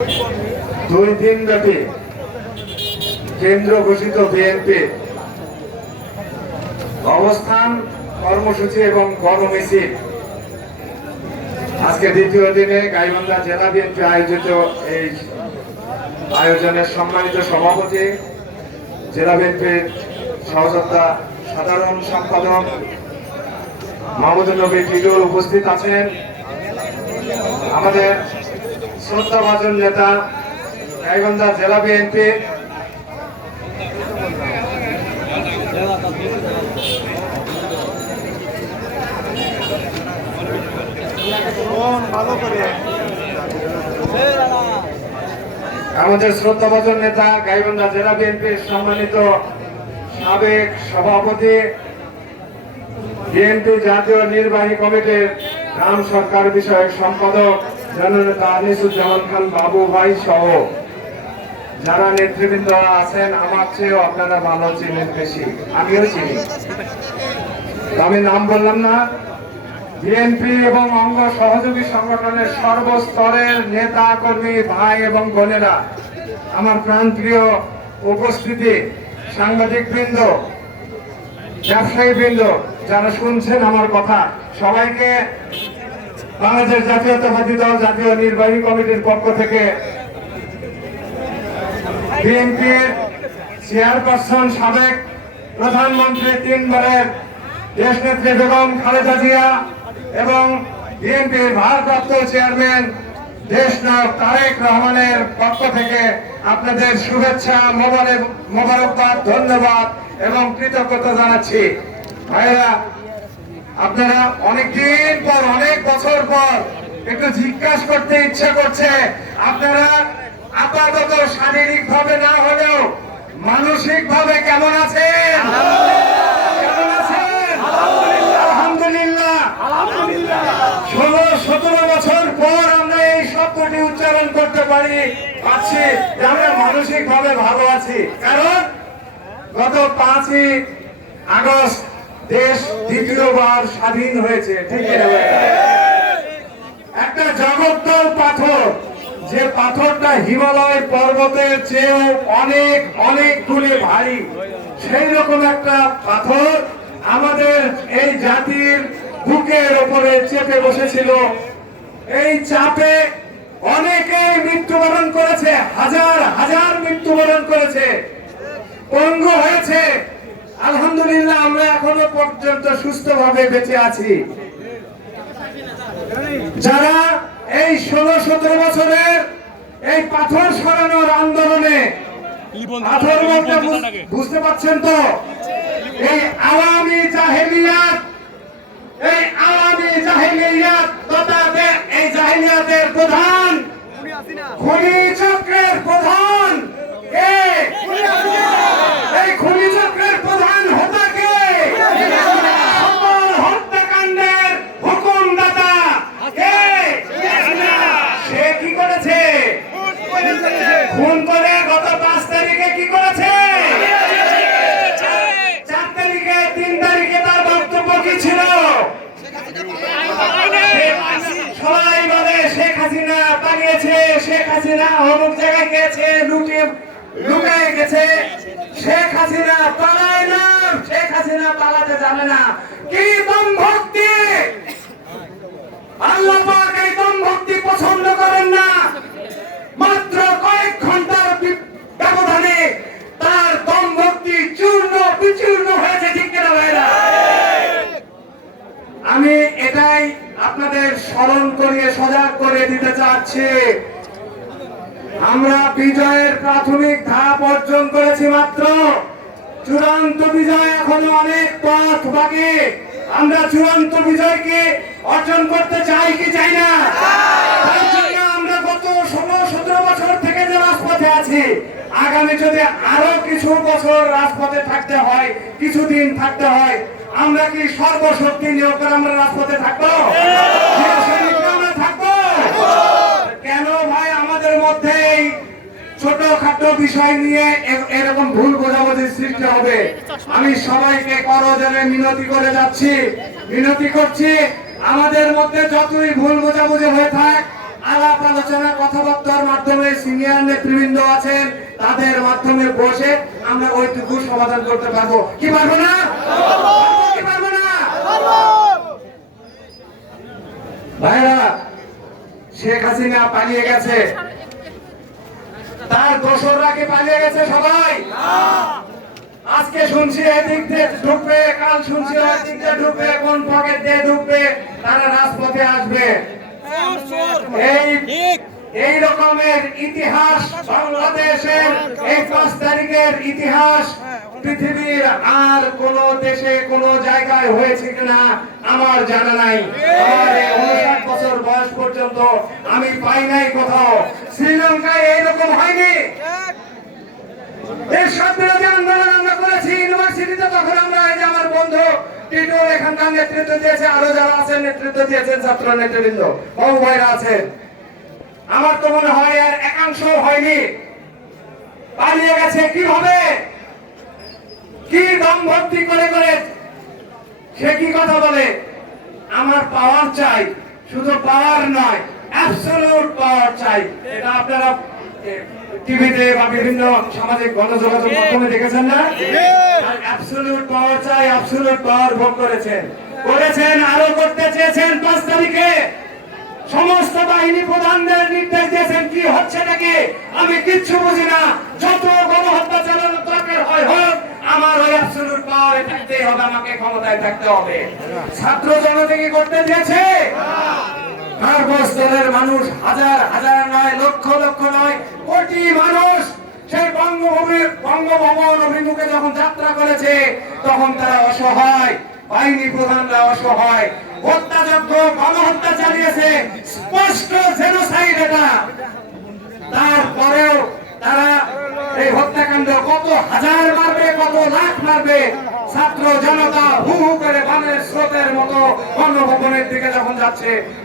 2 দিন ব্যাপী কেন্দ্র ঘোষিত বিএনপি অবস্থান কর্মসূচি এবং গণমিছিল আজকে দ্বিতীয় দিনে গাইবান্ধা জেলা বিএনপি আয়োজিত এই আয়োজনের সম্মানিত সভাপতি জেলা বিএনপির সহযোদ্ধা সাধারণ সম্পাদক মাহমুদুল নবী টিটুল উপস্থিত আছেন। আমাদের শ্রদ্ধাভাজন নেতা গাইবান্ধা জেলা বিএনপি আমাদের শ্রদ্ধাভাজন নেতা গাইবান্ধা জেলা বিএনপির সম্মানিত সাবেক সভাপতি বিএনপি জাতীয় নির্বাহী কমিটির গ্রাম সরকার বিষয়ক সম্পাদক জননেতা আনিসুজ্জামান খান বাবু ভাই সহ যারা নেতৃবৃন্দ আছেন, আমার চেয়েও আপনারা ভালো চিনেন, বেশি আমিও চিনি, আমি নাম বললাম না। বিএনপি এবং অঙ্গ সহযোগী সংগঠনের সর্বস্তরের নেতা কর্মী ভাই এবং বোনেরা, আমার প্রাণপ্রিয় উপস্থিতি, সাংবাদিক বৃন্দ, ব্যবসায়ী বৃন্দ, যারা শুনছেন আমার কথা, সবাইকে বাংলাদেশ জাতীয়তাবাদী দল জাতীয় নির্বাহী কমিটির পক্ষ থেকে বিএনপির চেয়ারপারসন সাবেক প্রধানমন্ত্রী 3 বারের দেশনেত্রী বেগম খালেদা জিয়া এবং বিএনপির ভারপ্রাপ্ত চেয়ারম্যান দেশনায়ক তারেক রহমানের পক্ষ থেকে আপনাদের শুভেচ্ছা, মোবারকবাদ, ধন্যবাদ এবং কৃতজ্ঞতা জানাচ্ছি। ভাইরা, আপনারা অনেকদিন পর, অনেক বছর পর একটু জিজ্ঞাসা করতে ইচ্ছা করছে, আপনারা আপাতত শারীরিক ভাবে না হলেও মানসিক ভাবে কেমন আছেন? কেমন আছেন? আলহামদুলিল্লাহ। 16-17 বছর পর আমরা এই শব্দটি উচ্চারণ করতে পারছি যে আমরা মানসিক ভাবে ভালো আছি। কারণ গত 5ই আগস্ট দেশ দ্বিতীয়বার স্বাধীন হয়েছে। ঠিক একটা জগদ্দল পাথর, যে পাথরটা হিমালয় পর্বতের চেয়েও অনেক অনেক গুণে ভারী, সেই রকম একটা পাথর আমাদের এই জাতির বুকের উপরে চেপে বসেছিল। এই চাপে অনেকেই মৃত্যুবরণ করেছে, হাজার হাজার মৃত্যুবরণ করেছে, পঙ্গু হয়েছে। আলহামদুলিল্লাহ, আমরা এখনো পর্যন্ত সুস্থভাবে বেঁচে আছি। যারা এই 16-17 বছরের এই পাথর সরানোর আন্দোলনে, পাথর বলতে বুঝতে পারছেন তো, এই আওয়ামী জাহেলিয়াত, এই আওয়ামী জাহেলিয়াত তথা এই জাহেলিয়াতের প্রধান, খনি চক্রের প্রধান কে? এই খনি চক্রের প্রধান হোতা কে? হত্যাকাণ্ডের হুকুমদাতা কে? সে কি করেছে? খুন করে গত 5 তারিখে কি করেছে? 4 তারিখে, 3 তারিখে তার বক্তব্য কি ছিল? সবাই বলে শেখ হাসিনা পালিয়েছে, শেখ হাসিনা অমুক জায়গায় গেছে, লুকিয়ে গেছে। শেখ হাসিনা পালায় না, শেখ হাসিনা পালাতে জানে না। কি দম ভক্তি! আল্লাহ পাক এই দম ভক্তি পছন্দ করেন না। মাত্র কয়েক ঘন্টার ব্যবধানে তার দম ভক্তি চূর্ণ বিচূর্ণ হয়েছে। ঠিক কিনা ভাইরা? আমি এটাই আপনাদের স্মরণ করিয়ে সজাগ করে দিতে চাচ্ছি। আমরা বিজয়ের প্রাথমিক ধাপ অর্জন করেছি মাত্র, চূড়ান্ত বিজয় এখনো অনেক পথ বাকি। আমরা চূড়ান্ত বিজয়কে অর্জন করতে চাই কি চাই না? তার জন্য আমরা গত 16-17 বছর থেকে যে রাজপথে আছি, আগামী যদি আরো কিছু বছর রাজপথে থাকতে হয়, কিছুদিন থাকতে হয়, আমরা কি সর্বশক্তি নিয়োগ করে আমরা রাজপথে থাকবো? আমরা থাকবো কেন ভাই? আমাদের মধ্যে ছোটখাটো বিষয় নিয়ে এরকম ভুল বোঝাবুঝির সৃষ্টি হবে। আমি সবাইকে করজোড়ে মিনতি করছি, আমাদের মধ্যে যতই ভুল বোঝাবুঝি হয়ে থাক, আলাপ আলোচনা কথাবার্তার মাধ্যমে সিনিয়র নেতৃবৃন্দ আছেন, তাদের মাধ্যমে বসে আমরা ওইটুকু সমাধান করতে পারবো। কি পারবো না? কি পারবো না? ভাইরা, শেখ হাসিনা পালিয়ে গেছে, তার দোসররা কি পালিয়ে গেছে সবাই? আজকে শুনছি এদিক দিয়ে ঢুকবে, কাল শুনছি ওই দিক দিয়ে ঢুকবে, কোন পকেট দিয়ে ঢুকবে, তারা রাজপথে আসবে। এই রকমের ইতিহাস বাংলাদেশের এই 5 তারিখের ইতিহাস পৃথিবীর আর কোন দেশে কোন জায়গায় হয়েছে কিনা আমার জানা নাই। আমার 59 বছর বয়স পর্যন্ত আমি পাই নাই কোথাও। শ্রীলঙ্কায় এইরকম হয়নি। এই স্বাধীনতা আন্দোলন আমরা করেছি ইউনিভার্সিটিতে, তখন আমরা এই যে আমার বন্ধু টিটু এখানকার নেতৃত্ব দিয়েছে, আরো যারা আছেন নেতৃত্ব দিয়েছেন, ছাত্র নেতৃবৃন্দ বহু ভাইরা আছেন। আমার তো মনে হয় আর একাংশ হয়নি। পালিয়ে গেছে কিভাবে? কি দম ভর্তি করে করে সে কি কথা বলে? আমার পাওয়ার চাই, শুধু পাওয়ার নয়, অ্যাবসলিউট পাওয়ার চাই। এটা আপনারা টিভিতে বা বিভিন্ন সামাজিক গণযোগাযোগ মাধ্যমে দেখেছেন না? অ্যাবসলিউট পাওয়ার চাই, অ্যাবসলিউট পাওয়ার ভোগ করেছেন, আরো করতে চেয়েছেন। 5 তারিখে সমস্ত বাহিনী প্রধানদের নির্দেশ দিয়েছেন। কি হচ্ছে নাকি আমি কিচ্ছু বুঝি না, যত গণহত্যা চালানোর দরকার হয় হোক, আমার ওই অ্যাবসলিউট পাওয়ারে থাকতেই হবে, আমাকে ক্ষমতায় থাকতে হবে। ছাত্র জনতা কি করতে দিয়েছে? দলের মানুষ হাজার হাজার নয়, লক্ষ লক্ষ নয়, কোটি মানুষ সেই বঙ্গভবন অভিমুখে যখন যাত্রা করেছে, তখন তারা অসহায়, বাহিনী প্রধানরা অসহায়, হত্যাযজ্ঞ গণহত্যা চালিয়েছে, স্পষ্ট জেনোসাইড এটা। তারপরেও তারা এই হত্যাকাণ্ড কত হাজার মারবে, কত লাখ মারবে, ছাত্র জনতা হু হু করে বানের স্রোতের মতো গণভবনের দিকে যখন যাচ্ছে,